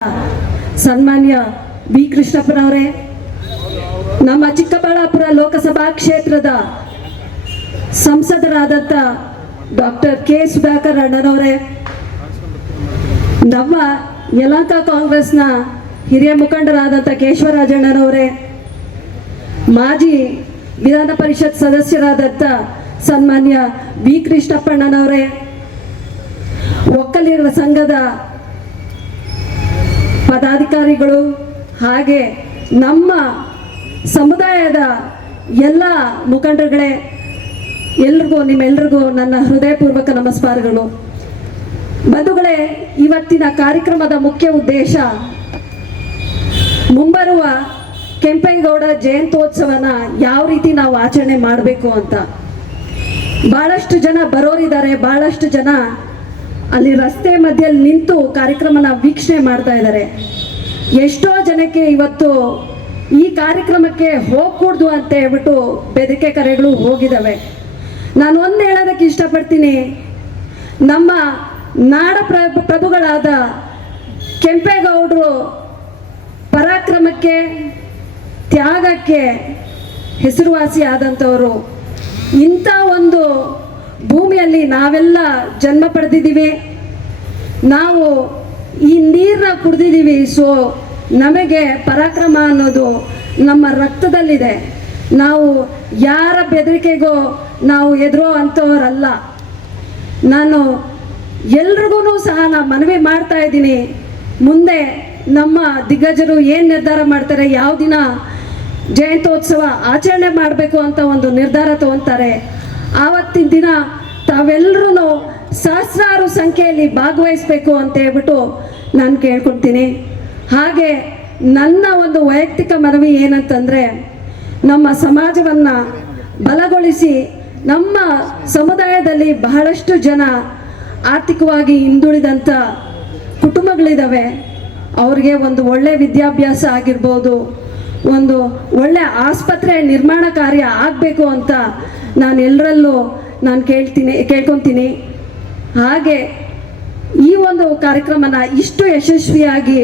ಸನ್ಮಾನ್ಯ ಬಿ ಕೃಷ್ಣಪ್ಪನವರೇ, ನಮ್ಮ ಚಿಕ್ಕಬಳ್ಳಾಪುರ ಲೋಕಸಭಾ ಕ್ಷೇತ್ರದ ಸಂಸದರಾದಂಥ ಡಾಕ್ಟರ್ ಕೆ ಸುಧಾಕರ್ ಅಣ್ಣನವರೇ, ನಮ್ಮ ಯಲಹಂಕ ಕಾಂಗ್ರೆಸ್ನ ಹಿರಿಯ ಮುಖಂಡರಾದಂಥ ಕೇಶವರಾಜಣ್ಣನವರೇ, ಮಾಜಿ ವಿಧಾನ ಪರಿಷತ್ ಸದಸ್ಯರಾದಂಥ ಸನ್ಮಾನ್ಯ ಬಿ ಕೃಷ್ಣಪ್ಪಣ್ಣನವರೇ, ಒಕ್ಕಲಿಗರ ಸಂಘದ ಪದಾಧಿಕಾರಿಗಳು, ಹಾಗೆ ನಮ್ಮ ಸಮುದಾಯದ ಎಲ್ಲ ಮುಖಂಡರುಗಳೇ, ನಿಮ್ಮೆಲ್ಲರಿಗೂ ನನ್ನ ಹೃದಯಪೂರ್ವಕ ನಮಸ್ಕಾರಗಳು. ಬಂಧುಗಳೇ, ಇವತ್ತಿನ ಕಾರ್ಯಕ್ರಮದ ಮುಖ್ಯ ಉದ್ದೇಶ ಮುಂಬರುವ ಕೆಂಪೇಗೌಡ ಜಯಂತ್ಯೋತ್ಸವನ ಯಾವ ರೀತಿ ನಾವು ಆಚರಣೆ ಮಾಡಬೇಕು ಅಂತ. ಬಹಳಷ್ಟು ಜನ ಬರೋರಿದ್ದಾರೆ, ಬಹಳಷ್ಟು ಜನ ಅಲ್ಲಿ ರಸ್ತೆ ಮಧ್ಯದಲ್ಲಿ ನಿಂತು ಕಾರ್ಯಕ್ರಮನ ವೀಕ್ಷಣೆ ಮಾಡ್ತಾ ಇದ್ದಾರೆ. ಎಷ್ಟೋ ಜನಕ್ಕೆ ಇವತ್ತು ಈ ಕಾರ್ಯಕ್ರಮಕ್ಕೆ ಹೋಗ್ಕೂಡ್ದು ಅಂತ ಹೇಳ್ಬಿಟ್ಟು ಬೆದರಿಕೆ ಕರೆಗಳು ಹೋಗಿದ್ದಾವೆ. ನಾನು ಒಂದು ಹೇಳೋದಕ್ಕೆ ಇಷ್ಟಪಡ್ತೀನಿ, ನಮ್ಮ ನಾಡ ಪ್ರಭುಗಳಾದ ಕೆಂಪೇಗೌಡರು ಪರಾಕ್ರಮಕ್ಕೆ, ತ್ಯಾಗಕ್ಕೆ ಹೆಸರುವಾಸಿ ಆದಂಥವರು. ಇಂಥ ಒಂದು ಭೂಮಿಯಲ್ಲಿ ನಾವೆಲ್ಲ ಜನ್ಮ ಪಡೆದಿದ್ದೀವಿ, ನಾವು ಈ ನೀರನ್ನ ಕುಡಿದಿದ್ದೀವಿ. ಸೊ ನಮಗೆ ಪರಾಕ್ರಮ ಅನ್ನೋದು ನಮ್ಮ ರಕ್ತದಲ್ಲಿದೆ. ನಾವು ಯಾರ ಬೆದರಿಕೆಗೋ ನಾವು ಎದುರೋ ಅಂಥವರಲ್ಲ. ನಾನು ಎಲ್ರಿಗೂ ಸಹ ಮನವಿ ಮಾಡ್ತಾ ಇದ್ದೀನಿ, ಮುಂದೆ ನಮ್ಮ ದಿಗ್ಗಜರು ಏನು ನಿರ್ಧಾರ ಮಾಡ್ತಾರೆ, ಯಾವ ದಿನ ಜಯಂತ್ಯೋತ್ಸವ ಆಚರಣೆ ಮಾಡಬೇಕು ಅಂತ ಒಂದು ನಿರ್ಧಾರ ತಗೊತಾರೆ, ಆವತ್ತಿನ ದಿನ ತಾವೆಲ್ಲರೂ ಸಹಸ್ರಾರು ಸಂಖ್ಯೆಯಲ್ಲಿ ಭಾಗವಹಿಸಬೇಕು ಅಂತ ಹೇಳ್ಬಿಟ್ಟು ನಾನು ಕೇಳ್ಕೊಳ್ತೀನಿ. ಹಾಗೆ ನನ್ನ ಒಂದು ವೈಯಕ್ತಿಕ ಮನವಿ ಏನಂತಂದರೆ, ನಮ್ಮ ಸಮಾಜವನ್ನು ಬಲಗೊಳಿಸಿ, ನಮ್ಮ ಸಮುದಾಯದಲ್ಲಿ ಬಹಳಷ್ಟು ಜನ ಆರ್ಥಿಕವಾಗಿ ಹಿಂದುಳಿದಂಥ ಕುಟುಂಬಗಳಿದ್ದಾವೆ. ಅವ್ರಿಗೆ ಒಂದು ಒಳ್ಳೆ ವಿದ್ಯಾಭ್ಯಾಸ ಆಗಿರ್ಬೋದು, ಒಂದು ಒಳ್ಳೆ ಆಸ್ಪತ್ರೆ ನಿರ್ಮಾಣ ಕಾರ್ಯ ಆಗಬೇಕು ಅಂತ ನಾನು ಎಲ್ಲರಲ್ಲೂ ಕೇಳ್ಕೊತೀನಿ. ಹಾಗೆ ಈ ಒಂದು ಕಾರ್ಯಕ್ರಮನ ಇಷ್ಟು ಯಶಸ್ವಿಯಾಗಿ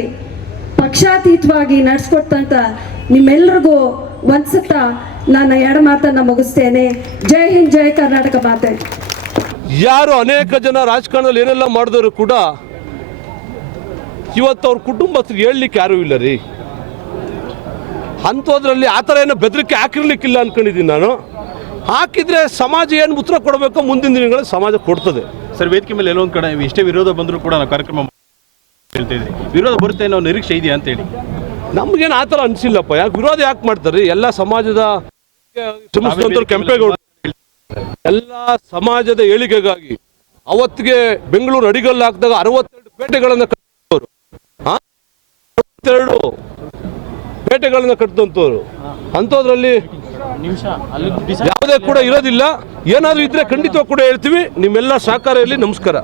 ಪಕ್ಷಾತೀತವಾಗಿ ನಡೆಸ್ಕೊಟ್ಟಂತ ನಿಮ್ಮೆಲ್ಲರಿಗೂ ಒಂದ್ಸತ ನಾನು ಎರಡು ಮಾತನ್ನು ಮುಗಿಸ್ತೇನೆ. ಜೈ ಹಿಂದ್, ಜೈ ಕರ್ನಾಟಕ ಮಾತೆ. ಯಾರು ಅನೇಕ ಜನ ರಾಜಕಾರಣದಲ್ಲಿ ಏನೆಲ್ಲ ಮಾಡಿದವರು ಕೂಡ ಇವತ್ತು ಅವ್ರ ಕುಟುಂಬಸ್ಥರು ಹೇಳಲಿಕ್ಕೆ ಯಾರೂ ಇಲ್ಲ ರೀ. ಅಂಥದ್ರಲ್ಲಿ ಆ ಥರ ಏನೋ ಬೆದರಿಕೆ ಹಾಕಿರ್ಲಿಕ್ಕಿಲ್ಲ ಅಂದ್ಕೊಂಡಿದ್ದೀನಿ ನಾನು. ಹಾಕಿದರೆ ಸಮಾಜ ಏನು ಉತ್ತರ ಕೊಡಬೇಕೋ ಮುಂದಿನ ದಿನಗಳಲ್ಲಿ ಸಮಾಜ ಕೊಡ್ತದೆ. ಸರ್, ವೇದಿಕೆ ಮೇಲೆ ಎಲ್ಲೊಂದು ಕಡೆ ಇಷ್ಟೇ ವಿರೋಧ ಬಂದರೂ ಕೂಡ ನಾವು ಕಾರ್ಯಕ್ರಮ ಹೇಳ್ತಿದ್ವಿ, ವಿರೋಧ ಬರುತ್ತೆ ಅನ್ನೋ ನಿರೀಕ್ಷೆ ಇದೆಯಾ ಅಂತೇಳಿ. ನಮಗೇನು ಆ ಥರ ಅನಿಸಿಲ್ಲಪ್ಪ. ಯಾಕೆ ವಿರೋಧ ಯಾಕೆ ಮಾಡ್ತಾರೆ? ಎಲ್ಲ ಸಮಾಜದ ಕೆಂಪೇಗೌಡ ಎಲ್ಲ ಸಮಾಜದ ಏಳಿಗೆಗಾಗಿ ಅವತ್ತಿಗೆ ಬೆಂಗಳೂರು ಅಡಿಗಲ್ಲು ಹಾಕಿದಾಗ 62 ಪೇಟೆಗಳನ್ನು ಕಟ್ಟಿದವರು, 62 ಪೇಟೆಗಳನ್ನು ಕಟ್ಟಿದಂಥವ್ರು. ಅಂಥದ್ರಲ್ಲಿ ಯಾವುದೇ ಕೂಡ ಇರೋದಿಲ್ಲ. ಏನಾದರೂ ಇದ್ರೆ ಖಂಡಿತವಾಗಿ ಕೂಡ ಹೇಳ್ತೀವಿ. ನಿಮ್ಮೆಲ್ಲ ಸಹಕಾರ ಇರಲಿ. ನಮಸ್ಕಾರ.